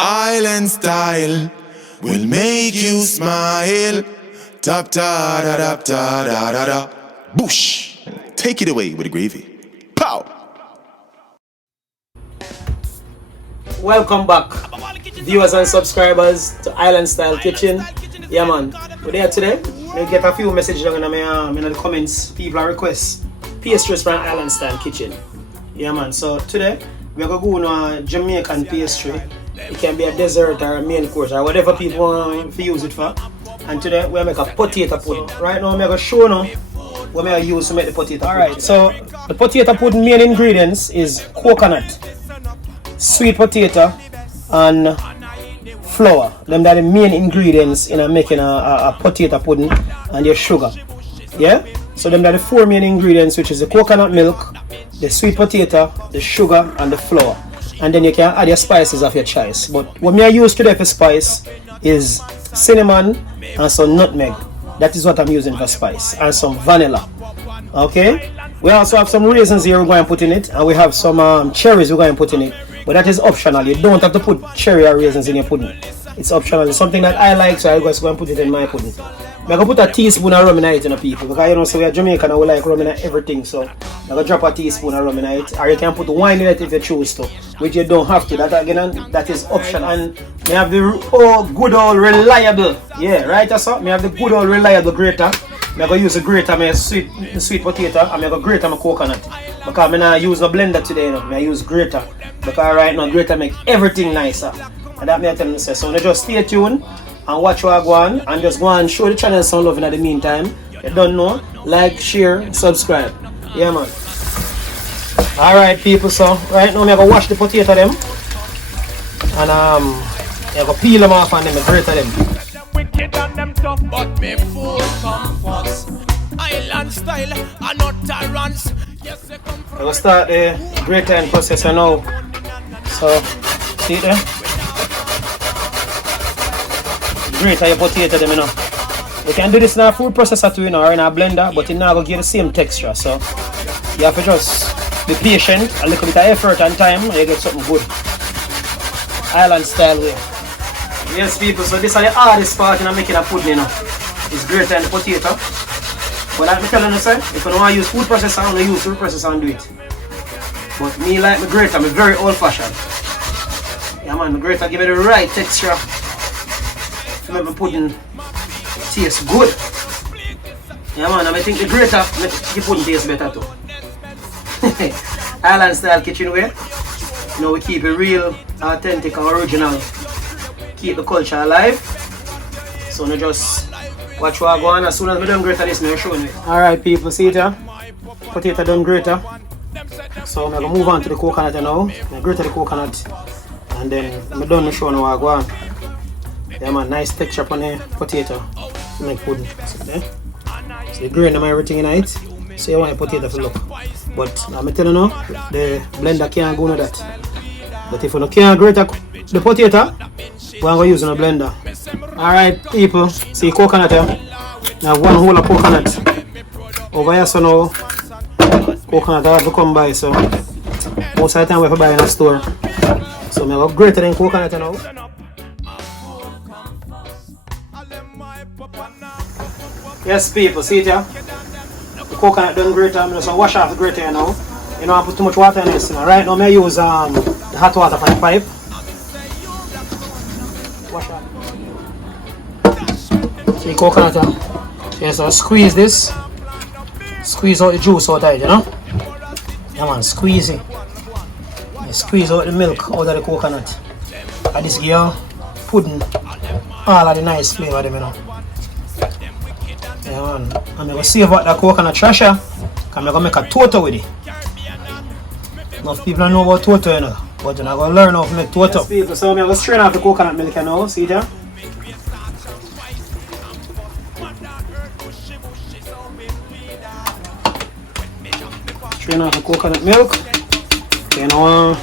Island style will make you smile. Tap ta da da da da da da. Boosh. Take it away with the gravy. Pow. Welcome back, viewers and subscribers to Island Style Kitchen. Yeah, man. We're there today. We get a few messages in the comments. People are request pastries from Island Style Kitchen. Yeah, man. So today we're gonna go on a Jamaican pastry. It can be a dessert or a main course or whatever people want to use it for. And today we're gonna make a potato pudding. Right now I'm gonna show you what I use to make the potato pudding. Alright, so the potato pudding main ingredients is coconut, sweet potato, and flour. Them are the main ingredients in making a potato pudding, and your sugar. Yeah? So them are the four main ingredients, which is the coconut milk, the sweet potato, the sugar, and the flour. And then you can add your spices of your choice. But what I use today for spice is cinnamon and some nutmeg. That is what I'm using for spice. And some vanilla. Okay? We also have some raisins here we're going to put in it. And we have some cherries we're going to put in it. But that is optional. You don't have to put cherry or raisins in your pudding. It's optional. It's something that I like, so I'm just going to put it in my pudding. I'm going to put a teaspoon of rum in it, people. Because you know, so we are Jamaican and we like rum in everything. So I'm going to drop a teaspoon of rum in it. Or you can put wine in it if you choose to. Which you don't have to. That again, that is optional. And we have the good old reliable. Yeah, right, that's all. We have the good old reliable grater. I'm going to use the grater, my sweet potato. And I'm going to grate my coconut. Because I'm not use a blender today. You know. I use grater. Because right now, grater make everything nicer. And that may I tell you. So just stay tuned and watch what I go on. And just go and show the channel some love in the meantime. You don't know, like, share, subscribe. Yeah, man. Alright, people, so right now I'm going to wash the potato them. And I'm going to peel them off and then grate them. Wicked on them tough, but me full comforts. Island style, and not tyrants. Yes, they come from. I'm going to start the grating process now. So, see it there? Grate your potato them, you know. You can do this in a food processor too, you know, or in a blender, but it's not going to give the same texture. So, you have to just be patient, a little bit of effort and time, and you get something good. Island style way. Yes, people, so this is the hardest part in making a pudding, you know. It's grating the potato. But like I'm telling you, sir, if you don't want to use food processor, I'm going to use food processor and do it. But me like my grater, I'm very old fashioned. Yeah man, my grater give me the right texture to make my pudding taste good. Yeah man, I think the grater make the pudding taste better too. Island style kitchen way. You know, we keep it real, authentic and original. Keep the culture alive. So now just watch what I go on. As soon as I done grater this, I'm showing you. Alright people, see it here? Potato done grater. So I'm going to move on to the coconut now. I grate the coconut. And then I'm done showing you what I go on. Yeah man, nice texture on the potato. Like pudding. See, so the grain and everything in it. So you want your potato to look. But I'm telling you now, the blender can't go into that. But if you can't grate the potato, we're going to use in a blender. Alright people, see coconut here. Now one whole of coconut. Over here so now, coconut I have to come by, so most of the time we have to buy in a store. So I'm going to grate it in coconut now. Yes people, see it here? The coconut done grater. I'm just going to wash off the grater here now. You know I put too much water in this. Right now I use the hot water from the pipe. Wash off. See coconut here? Yes, so squeeze this. Squeeze out the juice out of it, you know? Yeah man, squeeze it. You squeeze out the milk out of the coconut. And this give you pudding all of the nice flavor them, you know. Yeah man, I'm going to save out the coconut trasher because I'm going to make a toto with it. Enough people don't know about toto, you know. But you're not going to learn how to make toto. Yes, people, so I'm going to strain off the coconut milk now, see there? Strain off the coconut milk. You know,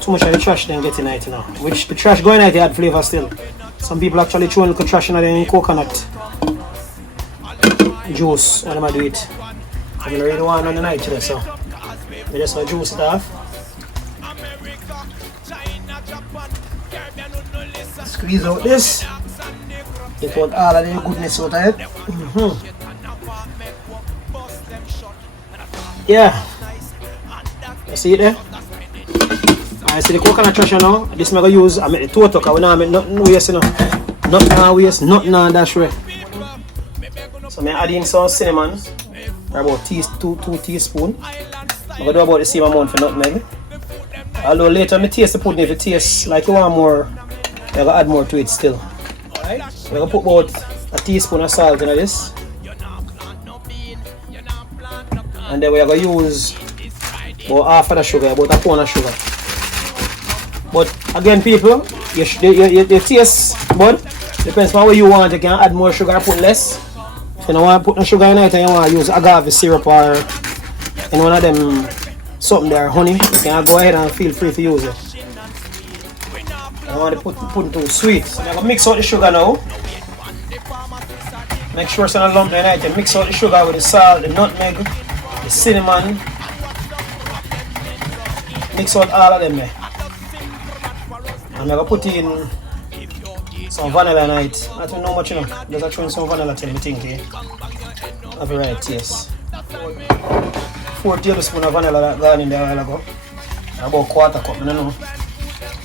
too much of the trash then get in it, you know. Which the trash going out, they add flavor still. Some people actually throw in the trash in the coconut juice when I do it. I don't really want on the night today, so I just juice it off. Squeeze out this. Get out all of the goodness out of it. Yeah. You see it there? I see the coconut trash now. This I'm going to use. I make the total because we don't make nothing waste, you know. Nothing waste, nothing dash way. So I'm adding some cinnamon. About 2 teaspoons. I'm going to do about the same amount for nutmeg. Although later I taste the pudding, if it tastes like you want more, you're going to add more to it still. Alright, so we're going to put about a teaspoon of salt in this. And then we're going to use about half of the sugar, about a pound of sugar. But again people, the taste bud depends on what you want. You can add more sugar or put less. If you don't want to put no sugar in it and you want to use agave syrup or in one of them something there, honey, you can go ahead and feel free to use it. I don't want to put too sweet. So I'm going to mix out the sugar now. Make sure it's not a lump in it. You mix out the sugar with the salt, the nutmeg, the cinnamon. Mix out all of them there. I'm going to put in some vanilla in it. I don't know much, you know. Just throw in some vanilla till me think, eh? Have a right taste. 4 tablespoons of vanilla that gone in there a while ago. About quarter cup, I don't know.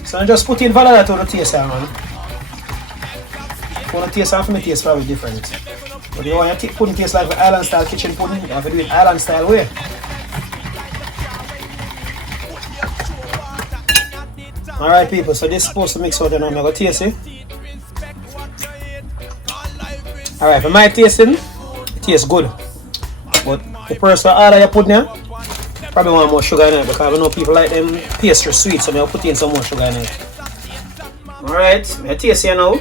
So I just put in vanilla to the taste, man. For the taste, for me taste probably different. But you want your pudding taste like the island style kitchen pudding, you have to do it island style way. Alright people, so this is supposed to mix out and I'm going to taste it. Alright, for my tasting, it tastes good. But the person order your pudding here, probably want more sugar in it because I know people like them pastry sweet, so I'll put in some more sugar in it. Alright, I taste here now.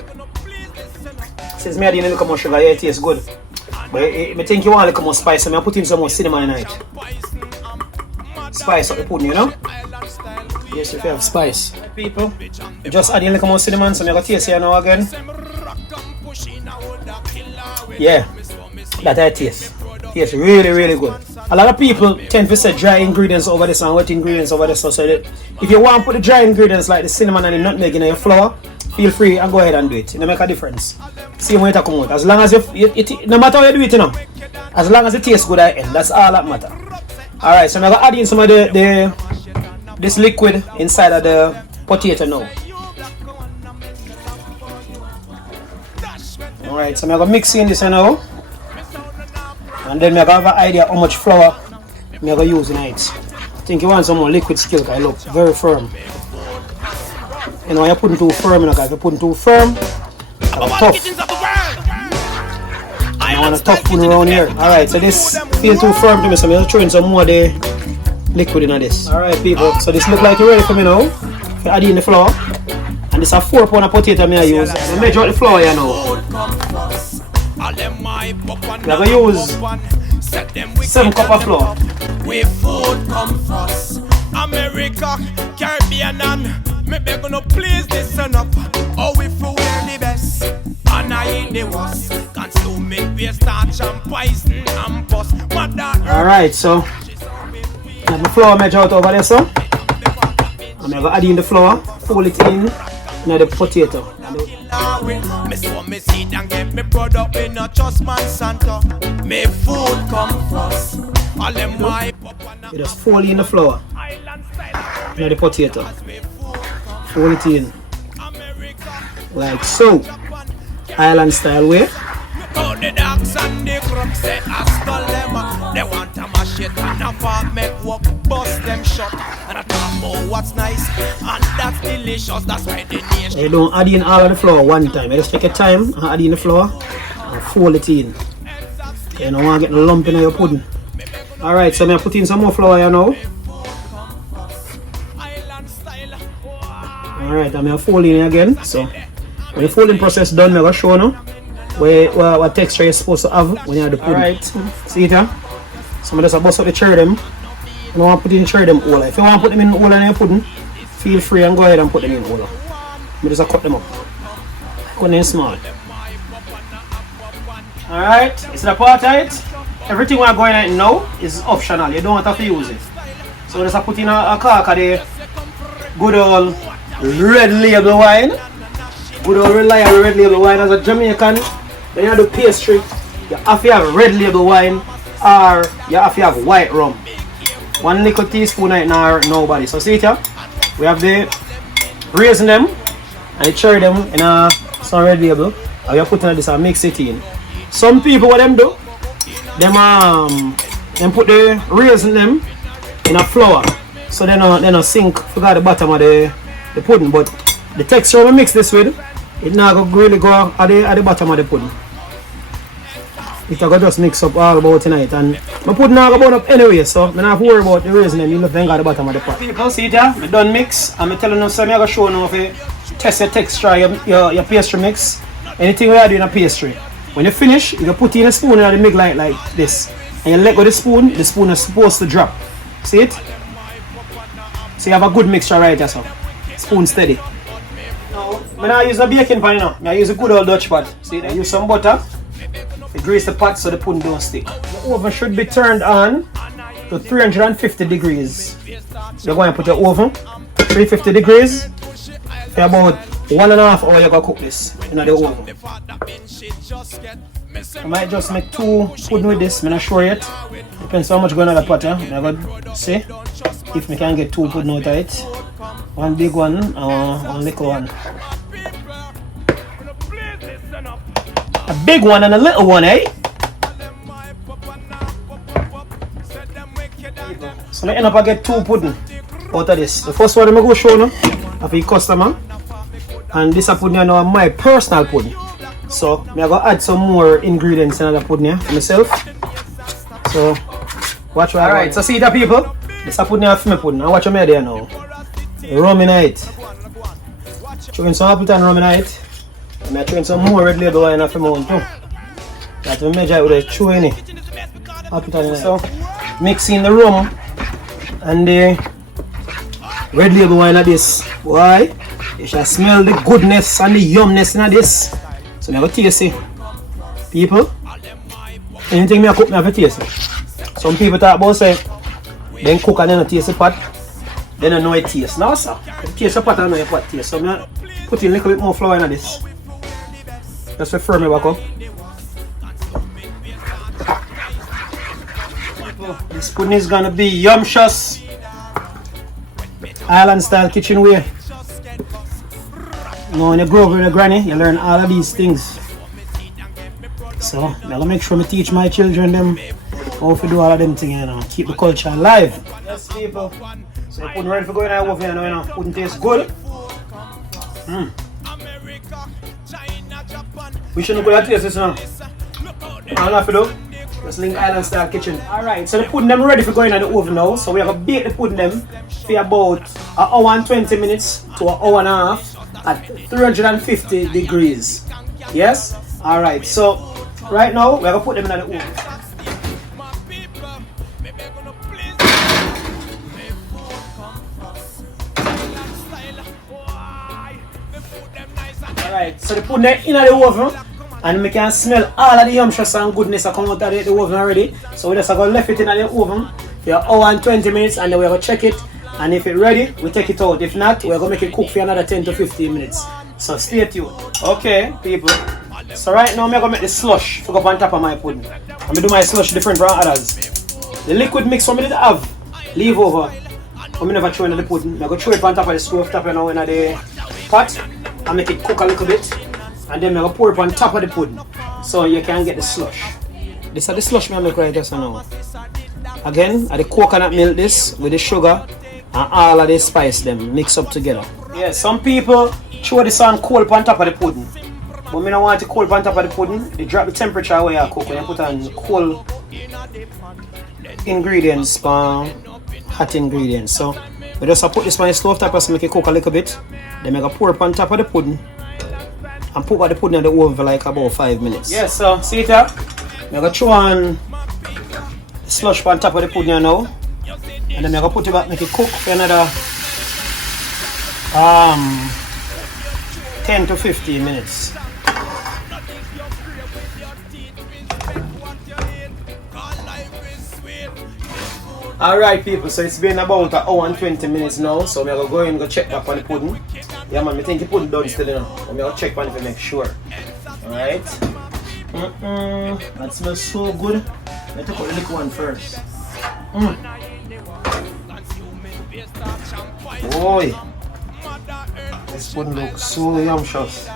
Since I didn't look more sugar, yeah, it tastes good. But I think you want a little more spice, so I'll put in some more cinnamon in it. Spice up the pudding, you know? Yes, if you have spice. People, just add in a little more cinnamon, so I'm going to taste here now again. Yeah, that I taste. Tastes really, really good. A lot of people tend to say dry ingredients over this and wet ingredients over this. So that if you want to put the dry ingredients like the cinnamon and the nutmeg in your flour, feel free and go ahead and do it. It don't make a difference. See when it come out. As long as no matter how you do it, you know, as long as it tastes good at the end, that's all that matters. Alright, so I'm going to add in some of this liquid inside of the potato now. Alright, so I'm going to mix in this now. And then I'm going to have an idea how much flour I'm going to use in it. I think you want some more liquid still because it looks very firm. You know, you're putting too firm, you know, if you're putting too firm, it's tough. I want a tough one around here. Alright, so this feels too firm to me, so I'm going to throw in some more the liquid in this. Alright people, so this looks like it's ready for me now. I add in the flour. And this is a 4 pound of potato I use. I measure out the flour here now. I'm going to use 7 cups of flour. We food come first. America, Caribbean and maybe gonna please listen up. Oh, we food the best. And I eat the worst. Consuming waste, starch and poison and pus. Alright, so I have the flour measure out over there, so I'm going to add in the flour, fold it in the potato. Me so me seed and get me product in a trust man Santa. Me food come first. All them my you just fold in the flour in the potato. Fold it in like so. Island style way. The dogs and the crooks say hasta them. They want to mash it and a farm make work bust them shut. And I talk about what's nice and that's delicious. That's why the nation. You don't add in all of the flour one time. You just take your time and add in the flour and fold it in. You don't want to get no lump in your pudding. Alright, so I'm going to put in some more flour here now. Alright, I'm going to fold in again. So when the folding process done, I'm going to show you what texture you're supposed to have when you have the pudding. Alright, see it here? So I'm just bust out the cherry them. I don't want to put in cherry them all. If you want to put them in all in your pudding, feel free and go ahead and put them in all. I just cut them up. Cut them small. Alright, it's the part of it. Everything we're going at now is optional. You don't have to use it. So just put in a cork of the good old red label wine. good old reliable red label wine. As a Jamaican, when you do pastry, you have to have red label wine or you have to have white rum. 1 little teaspoon right now, nobody. So see it here? We have the raisin them and the cherry them in some red label. And we are putting this and mix it in. Some people what them do, them put the raisin them in a flour. So they no sink forgot the bottom of the pudding, but the texture we mix this with, it now go really go at the bottom of the pudding. It will just mix up all about tonight, and my pudding now go burn up anyway, so I don't have to worry about the raisin them. You left them at the bottom of the pot. People see it here, I done mix, and I'm telling you so I'm going to show you if you test your texture, your pastry mix, anything we are doing in a pastry. When you finish, you can put in a spoon in the mix like this, and you let go the spoon is supposed to drop. See it? So you have a good mixture right there, so spoon steady. Now, I don't use a baking pan, I use a good old Dutch pot. See, I use some butter. You grease the pot so the pudding don't stick. The oven should be turned on to 350 degrees. You're going to put your oven 350 degrees for about 1.5 hours. You're going to cook this in the oven. I might just make 2 pudding with this. I'm not sure yet. Depends how much going on the pot. I'm going to see if we can get 2 pudding out of it. 1 big one and 1 little one. A big one and a little one, eh? So I end up I get 2 pudding out of this. The first one I'm going to show you of the customer. And this pudding is now my personal pudding. So I'm going to add some more ingredients in the pudding here for myself. So watch what Alright, so see that people? This pudding is for my pudding. And watch what I'm there now. Rum in it. Throwing some apple and rum in it. I'm throwing some more red label wine off the mount too. That will measure it with a chew in it. So mixing the rum and the red label wine like this. Why? You shall smell the goodness and the yumness in this. So I'm going to taste it. People, anything I cook, I have to taste it. Some people talk about say, then cook and then taste the pot. Then I know it tastes. Now sir, you taste the pot and know your pot taste. So I'm going to put in a little bit more flour in this. Just to firm it back up. This pudding is gonna be yumptious. Island style kitchen way. You know, when you grow up with a granny, you learn all of these things. So I'm gonna make sure I teach my children them how to do all of them things, you know, keep the culture alive. Yes, people. So the pudding ready for going in the oven, you know, pudding tastes good. We shouldn't put that taste this now. All I have to do, just link Island Style Kitchen. Alright, so the pudding them ready for going in the oven now. So we are going to bake the pudding them for about 1 hour and 20 minutes to 1 hour and a half at 350 degrees. Yes? Alright, so right now we are going to put them in the oven. Alright, so the pudding in the oven and we can smell all of the yumptious and goodness that come out of the oven already. So we just going to left it in the oven for 1 hour and 20 minutes and then we're going to check it, and if it's ready, we take it out. If not, we're going to make it cook for another 10 to 15 minutes. So stay tuned. Okay, people. So right now I'm going to make the slush to go up on top of my pudding. I'm going to do my slush different from others. The liquid mix what I did have, leave over. I never throw in the pudding. I'm going to throw it on top of the stove top now in the pot and make it cook a little bit. And then I'm going to pour it on top of the pudding so you can get the slush. This is the slush I make right just now. Again, I the coconut milk this with the sugar and all of the spice them mix up together. Yeah, some people throw this on cold on top of the pudding. But I don't want it cold on top of the pudding. They drop the temperature where you cook when you put on cold ingredients for hot ingredients. So we just put this on the stove top to make it cook a little bit. Then I pour it on top of the pudding and put the pudding in the oven for like about 5 minutes. Yes, so see it here? I'm going to throw on the slush on top of the pudding now. And then I'm going to put it back, make it cook for another 10 to 15 minutes. Alright people, so it's been about 1 hour and 20 minutes now. So we're going to go check back on the pudding. Yeah man, I think you put it down still, you know. Let me go check one if I make sure. Alright. That smells so good. Let's take out the little one first. Boy, this pudding looks so yumshous.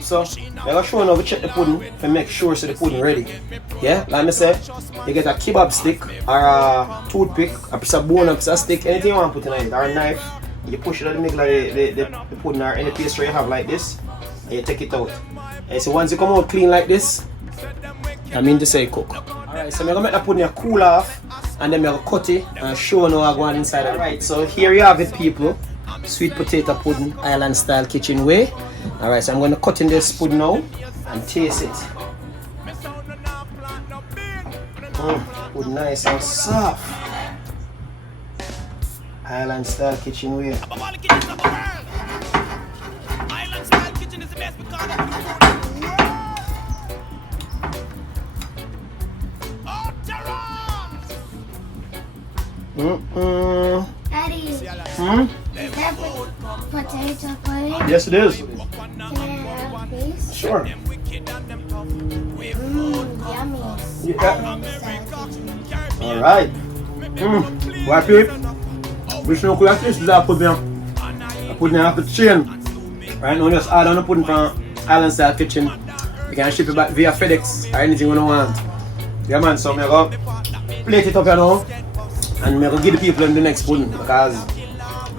So, I'm going to show you now we check the pudding to make sure so the pudding ready. Yeah, like I said, you get a kebab stick or a toothpick, a piece of bone, a piece of stick, anything you want to put in it, or a knife. You push it out the middle of the pudding or any pastry you have like this, and you take it out. And so once you come out clean like this, I mean to say cook. Alright, so I'm going to make the pudding cool off, and then I'm going to cut it and show you how I go on inside. Alright, so here you have it people. Sweet potato pudding, island style kitchen way. Alright, so I'm going to cut in this pudding now and taste it. Pudding nice and soft. Island style kitchen way. Island style kitchen is the best because of the food. Daddy, is that potato pudding? Yes, it is. Can I have this? Sure. Yummy. Yeah. Alright. What people? Which no like this is I put down off the chain. Right now, just add on the pudding from Island Style Kitchen. You can ship it back via FedEx or anything you want. Yeah man, so I'm going to plate it up here now. And I'm going to give the people in the next pudding because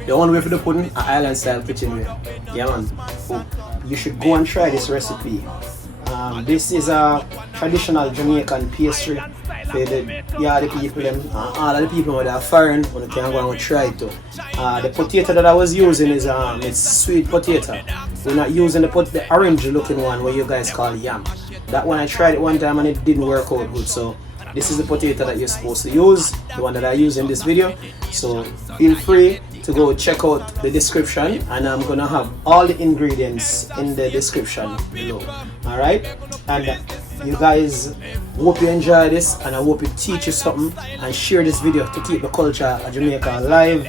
the only way for the pudding is Island Style Kitchen way. Yeah man. So you should go and try this recipe. This is a traditional Jamaican pastry for the people them, all of the people that are foreign when they can go and try it too. The potato that I was using is it's sweet potato. We're not using the orange looking one what you guys call yam. That one I tried it one time and it didn't work out good, so this is the potato that you're supposed to use, the one that I use in this video. So feel free to go check out the description, and I'm gonna have all the ingredients in the description below. Alright, and you guys, hope you enjoy this, and I hope it teaches something, and share this video to keep the culture of Jamaica alive.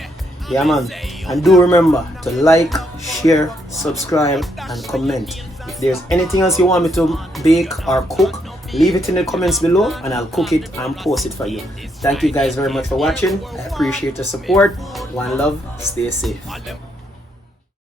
Yeah man, and do remember to like, share, subscribe and comment. If there's anything else you want me to bake or cook, leave it in the comments below and I'll cook it and post it for you. Thank you guys very much for watching. I appreciate the support. One love, stay safe.